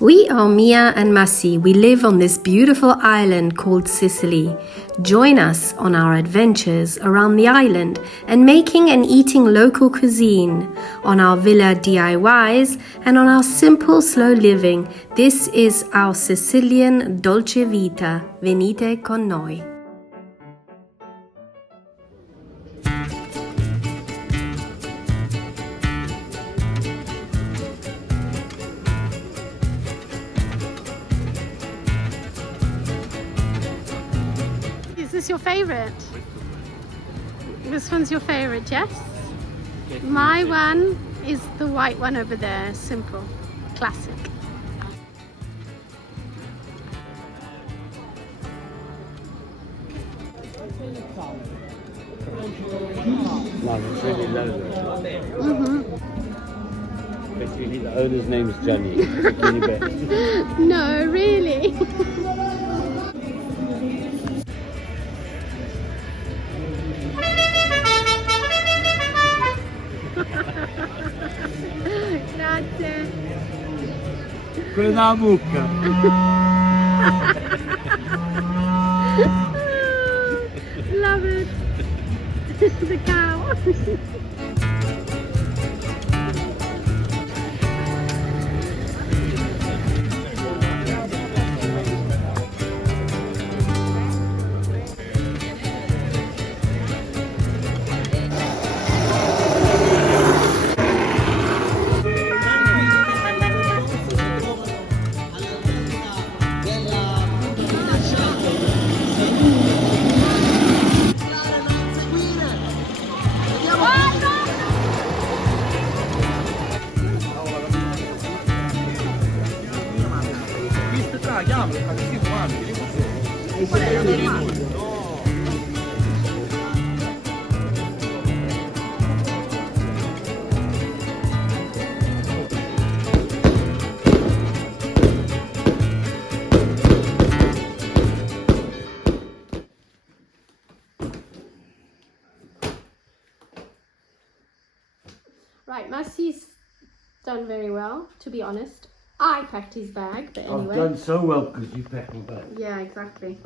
We are Mia and Massi. We live on this beautiful island called Sicily. Join us on our adventures around the island and making and eating local cuisine, on our villa DIYs and on our simple slow living. This is our Sicilian Dolce vita. Venite con noi. Is this your favorite? This one's your favorite, yes? My one is the white one over there, simple, classic. No, it's really low. Basically, the owner's name is Johnny. Can you bet? No, really? Grazie. Quella della mucca. Love it. The cow. Right, Massi's done very well, to be honest. I packed his bag, but anyway. I've done so well because you packed my bag. Yeah, exactly.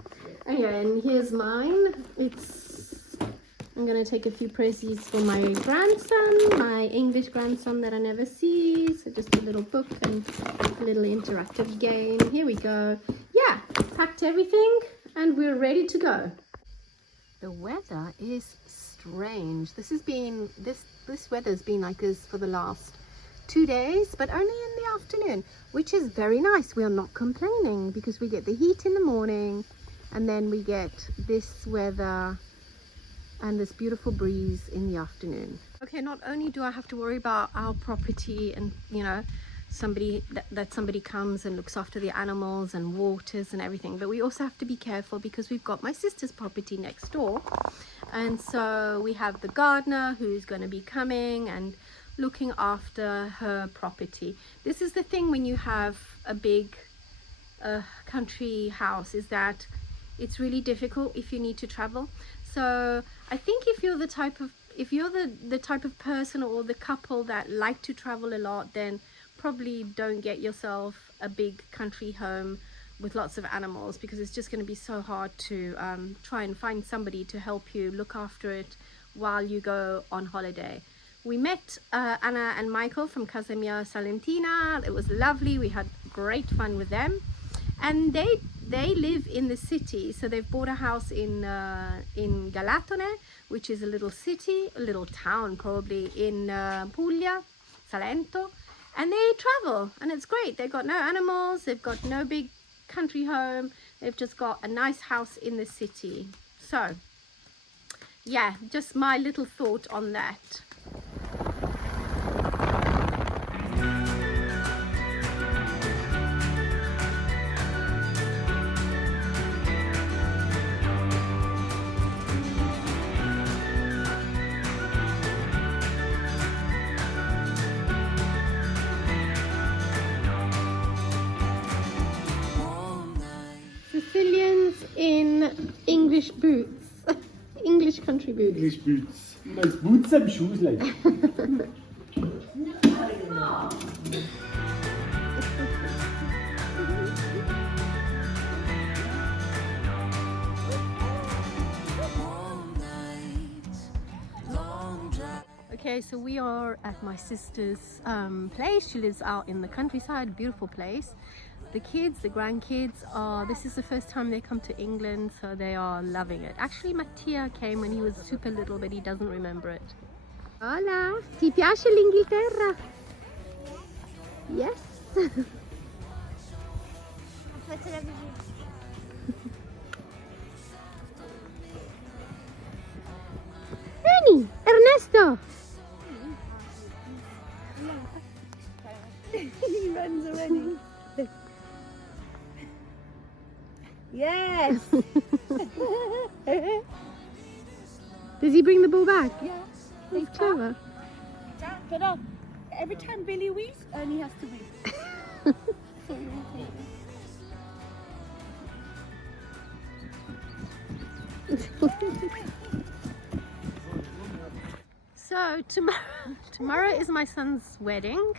Anyway, and here's mine. I'm gonna take a few prezzies for my grandson, my English grandson that I never see. So just a little book and a little interactive game. Here we go. Yeah, packed everything and we're ready to go. The weather is strange. This weather's been like this for the last 2 days, but only in the afternoon, which is very nice. We are not complaining because we get the heat in the morning and then we get this weather and this beautiful breeze in the afternoon. Okay, not only do I have to worry about our property and, you know, somebody comes and looks after the animals and waters and everything, but we also have to be careful because we've got my sister's property next door, and so we have the gardener who's going to be coming and looking after her property. This is the thing when you have a big country house, is that it's really difficult if you need to travel. So I think if you're the type of person or the couple that like to travel a lot, then probably don't get yourself a big country home with lots of animals, because it's just going to be so hard to try and find somebody to help you look after it while you go on holiday. We met Anna and Michael from Casa Mia Salentina. It was lovely. We had great fun with them, and they live in the city, so they've bought a house in Galatone, which is a little city, a little town probably in Puglia, Salento, and they travel and it's great. They've got no animals, they've got no big country home, they've just got a nice house in the city. So yeah, just my little thought on that. Sicilians in English boots. English country boots. English boots. Nice boots and shoes like. Okay, so we are at my sister's place. She lives out in the countryside, beautiful place. The kids, the grandkids, this is the first time they come to England, so they are loving it. Actually, Mattia came when he was super little, but he doesn't remember it. Hola, ti piace l'Inghilterra? Yes. Vieni, Ernesto! He runs already. Yes. Does he bring the ball back? Yeah. He's clever. But every time Billy wins, Ernie has to win. So tomorrow is my son's wedding,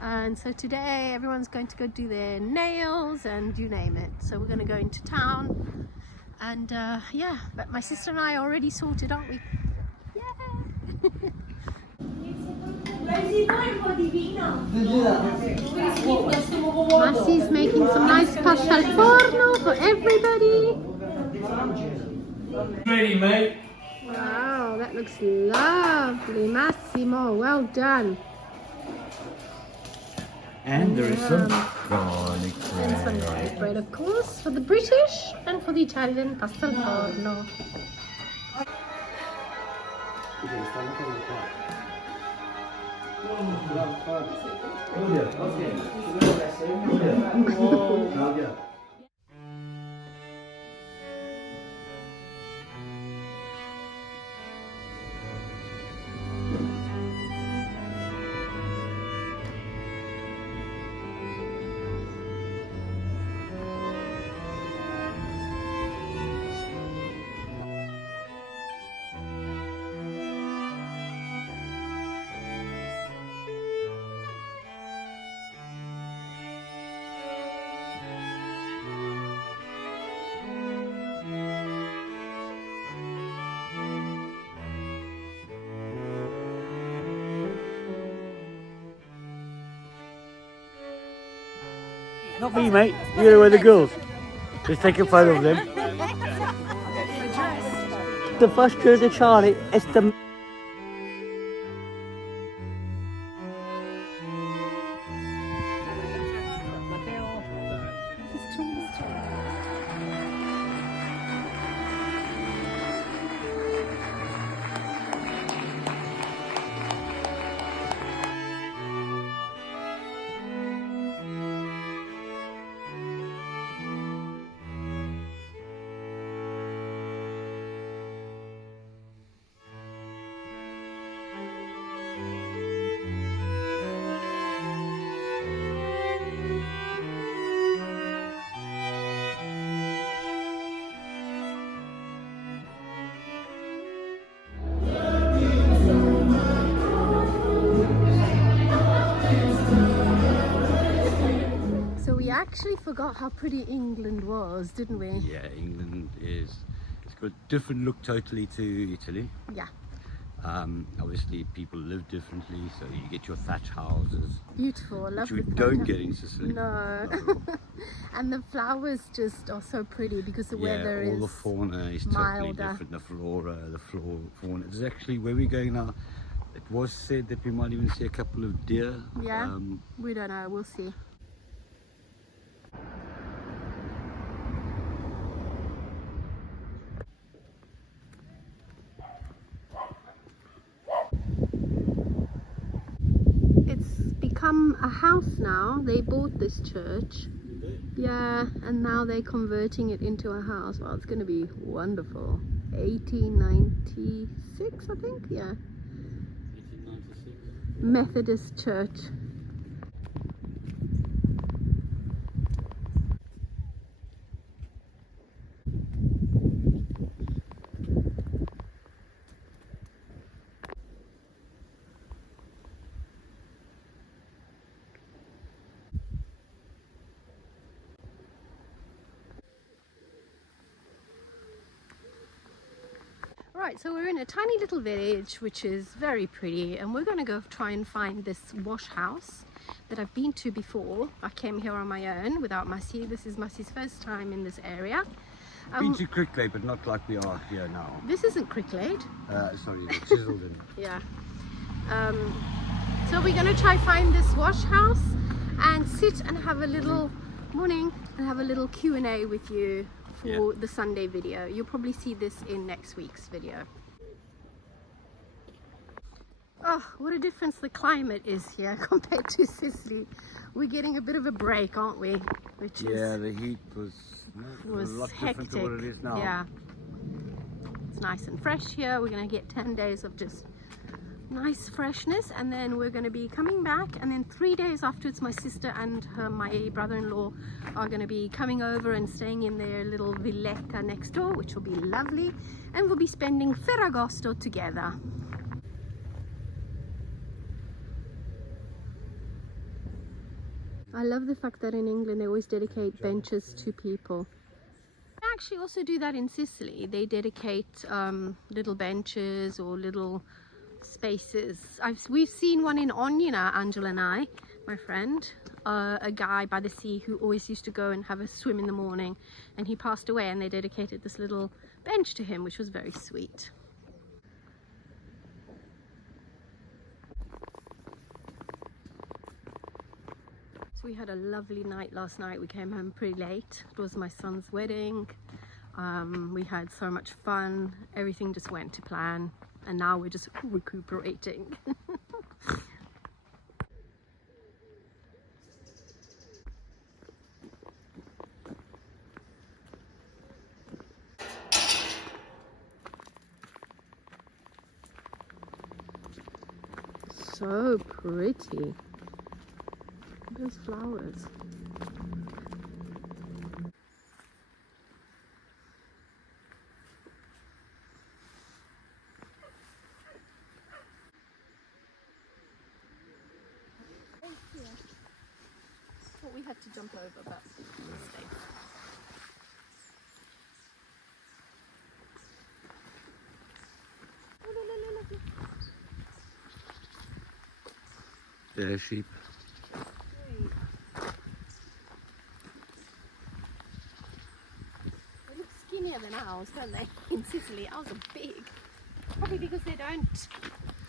and so today everyone's going to go do their nails and you name it. So we're going to go into town, and yeah, but my sister and I are already sorted, aren't we? Yeah. Massi's making some nice pasta al forno for everybody. Ready, mate. Wow, that looks lovely, Massimo. Well done. And there is some Yum. garlic And some garlic bread, of course, for the British and for the Italian pasta al forno. Not me, mate. You're with the girls. Just take a photo of them. The first girl to Charlie, it's the... So we actually forgot how pretty England was, didn't we? Yeah, England is... It's got a different look totally to Italy. Yeah. Obviously, people live differently, so you get your thatch houses, Beautiful. I love which we the don't photo. get in Sicily. No. And the flowers just are so pretty because the Yeah, weather all is the fauna is totally milder. different. The fauna. It's actually where we're going now. It was said that we might even see a couple of deer. Yeah, we don't know. We'll see. It's become a house now. They bought this church. Yeah, and now they're converting it into a house. Well, it's going to be wonderful. 1896, I think. Yeah. 1896. Methodist church. Right, Right, so we're in a tiny little village which is very pretty, and we're going to go try and find this wash house that I've been to before. I came here on my own without Massi. This is Massi's first time in this area. Been to Cricklade, but not like we are here now. This isn't Cricklade. Sorry, it's Chiselden. Yeah. So we're going to try find this wash house and sit and have a little morning and have a little Q&A with you for the Sunday video. You'll probably see this in next week's video. Oh, what a difference the climate is here compared to Sicily. We're getting a bit of a break, aren't we? Which yeah, the heat was a lot hectic. different to what it is now. Yeah. It's nice and fresh here. We're going to get 10 days of just nice freshness, and then we're going to be coming back, and then 3 days afterwards my sister and my brother-in-law are going to be coming over and staying in their little villetta next door, which will be lovely, and we'll be spending Ferragosto together. I love the fact that in England they always dedicate benches to people. They actually also do that in Sicily. They dedicate little benches or little spaces. We've seen one in Ognina, Angela and I, my friend, a guy by the sea who always used to go and have a swim in the morning, and he passed away, and they dedicated this little bench to him, which was very sweet. So we had a lovely night last night. We came home pretty late. It was my son's wedding. We had so much fun. Everything just went to plan. And now we're just recuperating. So pretty. Those flowers. We had to jump over, but we'll stay. Yeah, sheep. They look skinnier than ours, don't they? In Sicily, ours are big. Probably because they don't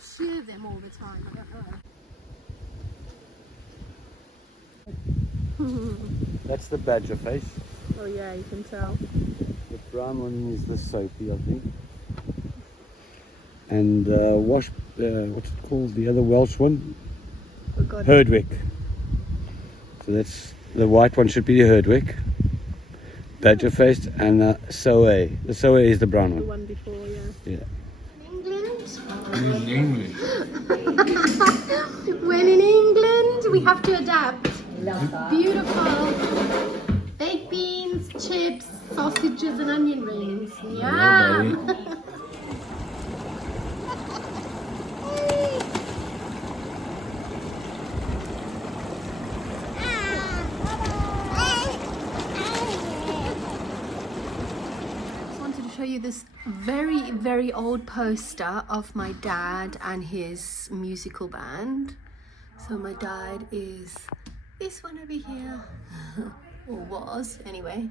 shear them all the time. I don't know. That's the badger face. Oh yeah, you can tell. The brown one is the soapy, I think. And what's it called? The other Welsh one? Herdwick. So that's the white one should be the Herdwick. Badger faced, and Soe. The Soe is the brown one. The one before, yeah. In English. When in England, we have to adapt. Beautiful baked beans, chips, sausages, and onion rings. Yum! Show you this very old poster of my dad and his musical band. So my dad is this one over here, or was anyway.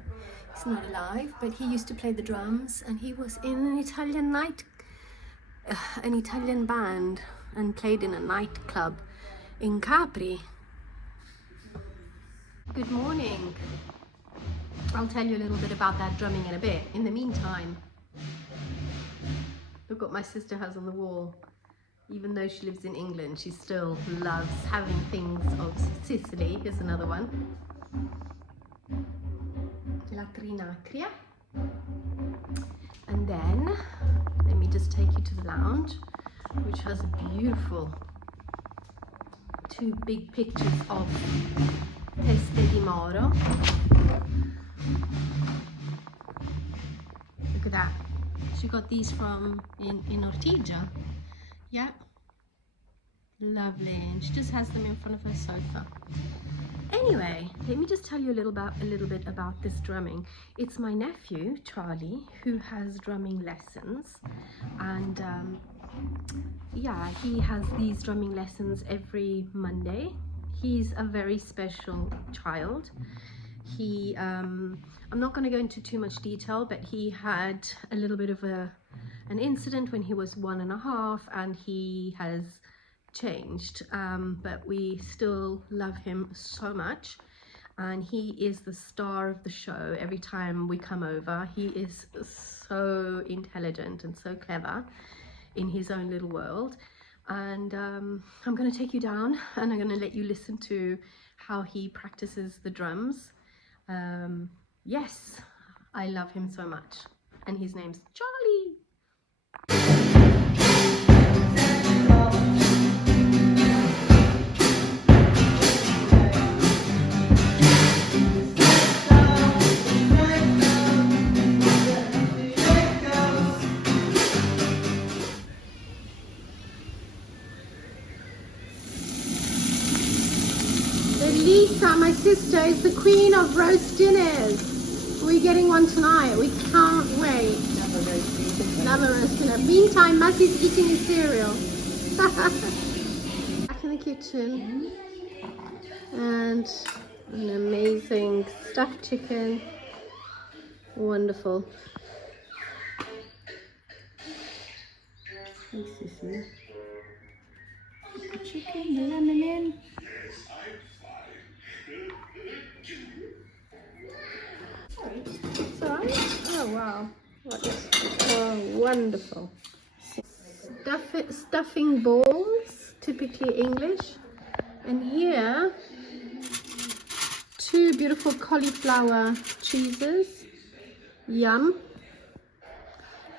He's not alive, but he used to play the drums, and he was in an Italian band and played in a nightclub in Capri. Good morning. I'll tell you a little bit about that drumming in a bit. In the meantime, look what my sister has on the wall. Even though she lives in England, she still loves having things of Sicily. Here's another one. La Trinacria. And then, let me just take you to the lounge, which has a beautiful 2 big pictures of Teste di Moro. Look at that. She got these from in Ortigia. Yeah. Lovely, and she just has them in front of her sofa. Anyway, let me just tell you a little bit about this drumming. It's my nephew Charlie who has drumming lessons, and yeah, he has these drumming lessons every Monday. He's a very special child. He I'm not going to go into too much detail, but he had a little bit of an incident when he was 1.5, and he has changed, but we still love him so much, and he is the star of the show every time we come over. He is so intelligent and so clever in his own little world, and I'm going to take you down and I'm going to let you listen to how he practices the drums. Yes, I love him so much, and his name's Charlie. Lisa, my sister, is the queen of roast dinners. We're getting one tonight. We can't wait. Another roast dinner. Meantime, Massie's eating his cereal. Back in the kitchen. And an amazing stuffed chicken. Wonderful. Thanks, Sissy. Put the chicken, the lemon in. It's alright. Oh wow. What is, oh, wonderful. Stuffing balls, typically English. And here, 2 beautiful cauliflower cheeses. Yum.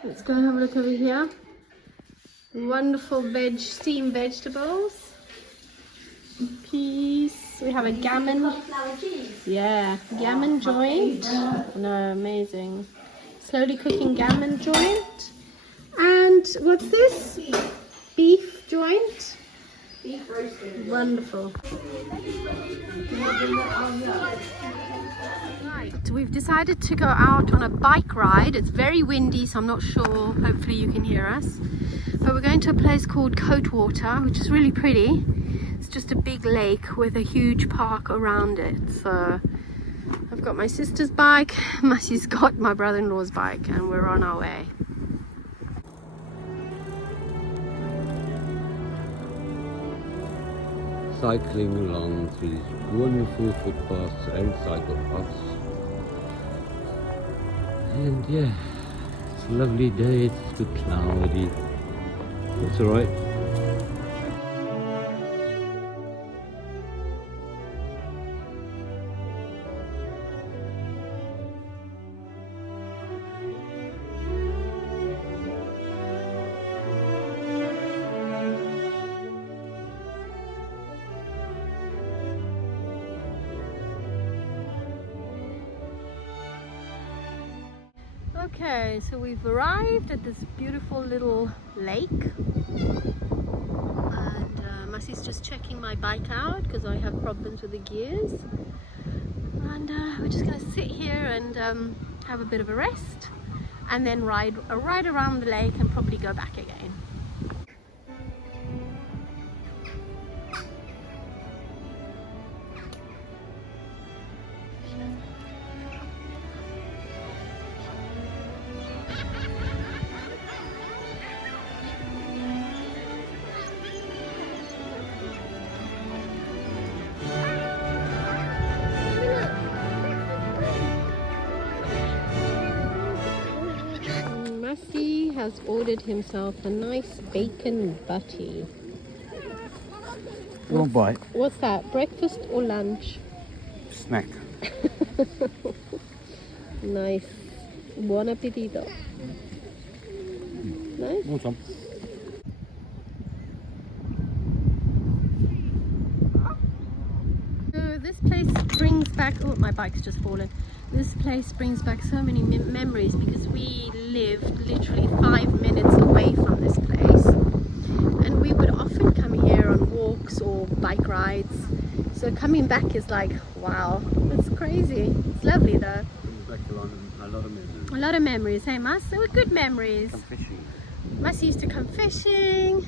Let's go and have a look over here. Wonderful steamed vegetables. Peas. We have a gammon. Yeah, gammon joint. No, amazing. Slowly cooking gammon joint. And what's this? Beef joint. Beef roasted. Wonderful. Right, we've decided to go out on a bike ride. It's very windy, so I'm not sure. Hopefully you can hear us. But we're going to a place called Coatwater, which is really pretty. It's just a big lake with a huge park around it. So I've got my sister's bike, Massie's got my brother-in-law's bike, and we're on our way. Cycling along through these wonderful footpaths and cycle paths. And yeah, it's a lovely day. It's a bit cloudy. That's alright. Okay, so we've arrived at this beautiful little lake, and Massie's just checking my bike out because I have problems with the gears, and we're just going to sit here and have a bit of a rest, and then ride around the lake and probably go back again. Massi has ordered himself a nice bacon butty. One bite. What's that? Breakfast or lunch? Snack. Nice. Buon appetito. Nice. Awesome. So this place brings back, oh, my bike's just fallen. This place brings back so many memories because we lived literally 5 minutes away from this place, and we would often come here on on walks or bike rides. So coming back is like, wow, it's crazy. It's lovely though. Back a lot of memories. A lot of memories, hey Mas? They were good memories. Come fishing. Mas used to come fishing.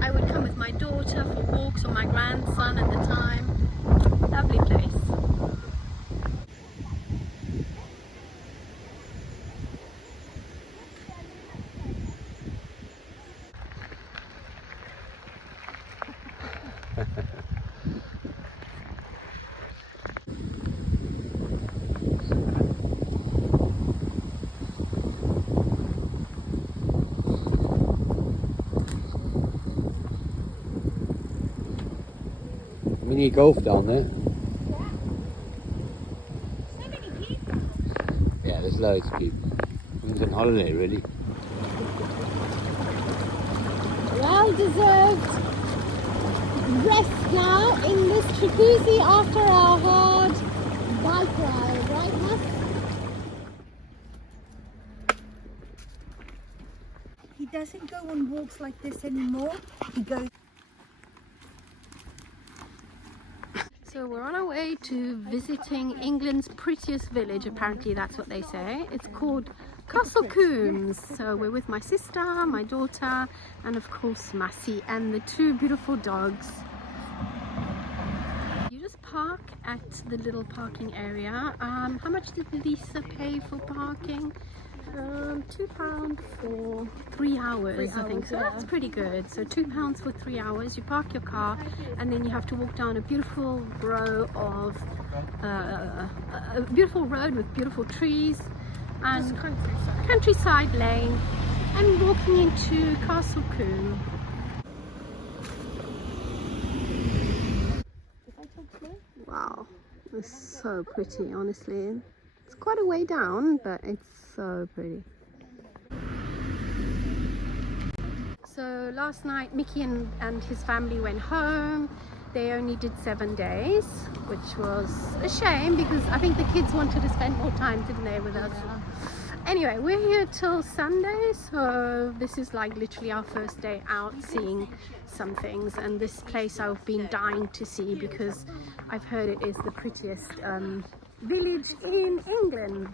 I would come with my daughter for walks or my grandson at the time. Lovely place. Mini golf down there. So many people. Yeah, there's loads of people. It's on holiday, really. Well deserved rest now in this jacuzzi after our hard bike ride, right Mas? He doesn't go on walks like this anymore. He goes. So we're on our way to visiting England's prettiest village, apparently that's what they say. It's called Combe. So we're with my sister, my daughter, and of course Massi and the two beautiful dogs. You just park at the little parking area. How much did Lisa pay for parking? £2 for 3 hours, I think. So that's pretty good. So £2 for 3 hours. You park your car, and then you have to walk down a beautiful row of a beautiful road with beautiful trees and countryside lane, and walking into Castle Combe. Wow, it's so pretty, honestly. It's quite a way down, but it's so pretty. So last night Mickey and his family went home. They only did 7 days, which was a shame because I think the kids wanted to spend more time, didn't they, with us? Anyway, we're here till Sunday, so this is like literally our first day out seeing some things, and this place I've been dying to see because I've heard it is the prettiest village in England.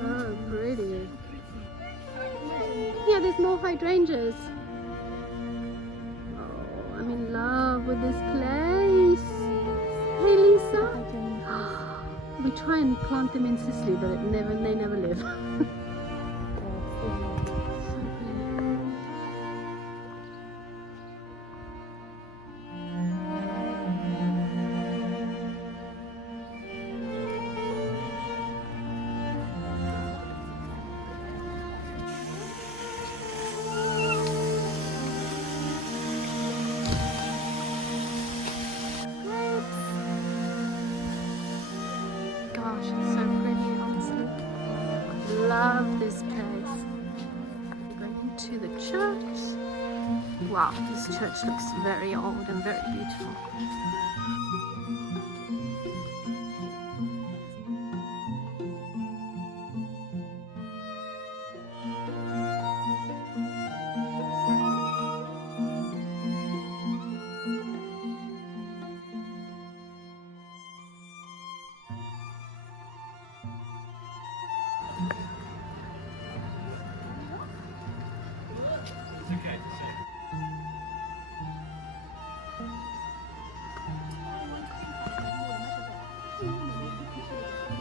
So pretty. Yeah, there's more hydrangeas. Oh, I'm in love with this place. Hey Lisa. We try and plant them in Sicily, but they never live. Gosh, it's so pretty, honestly. Love this place. We're going into the church. Wow, this church looks very old and very beautiful.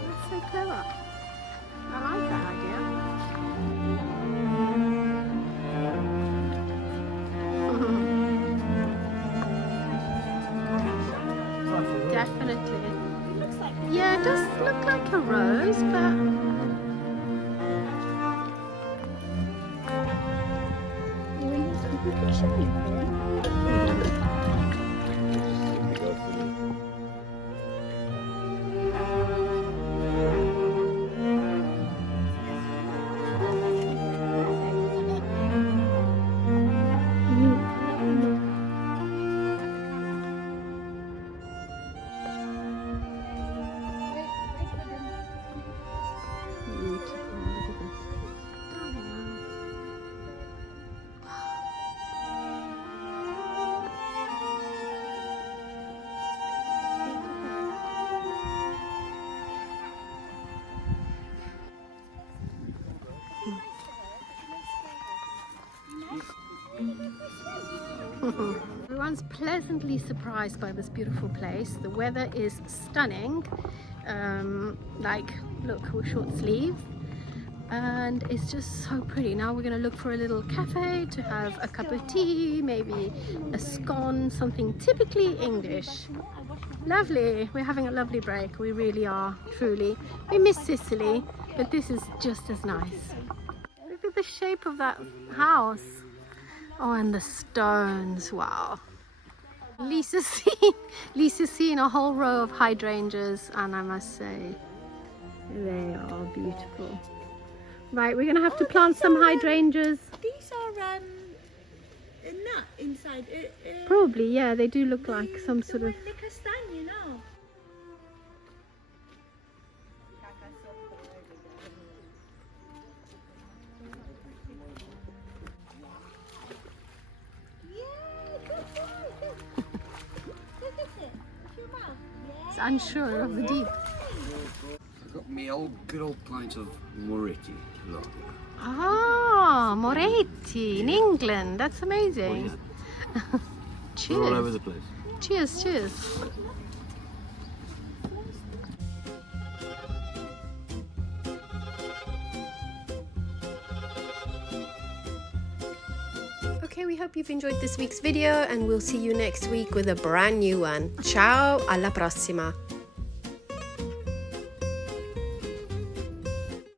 That's so clever. I like that idea. Definitely. Yeah, it does look like a rose, but everyone's pleasantly surprised by this beautiful place. The weather is stunning. Like, look, we're short sleeves. And it's just so pretty. Now we're gonna look for a little cafe to have a cup of tea, maybe a scone, something typically English. Lovely. We're having a lovely break. We really are, truly. We miss Sicily, but this is just as nice. Look at the shape of that house. Oh, and the stones. Wow. Lisa's seen a whole row of hydrangeas, and I must say, they are beautiful. Right, we're gonna have to plant some hydrangeas. These are a nut inside. Probably, yeah, they do look like some sort of... The castagna, you know. It's unsure of the deep. I've got me good old pint of Moretti. Look. Ah, Moretti in England. That's amazing. Cheers. We're all over the place. Cheers, cheers. Okay, we hope you've enjoyed this week's video, and we'll see you next week with a brand new one. Ciao, alla prossima.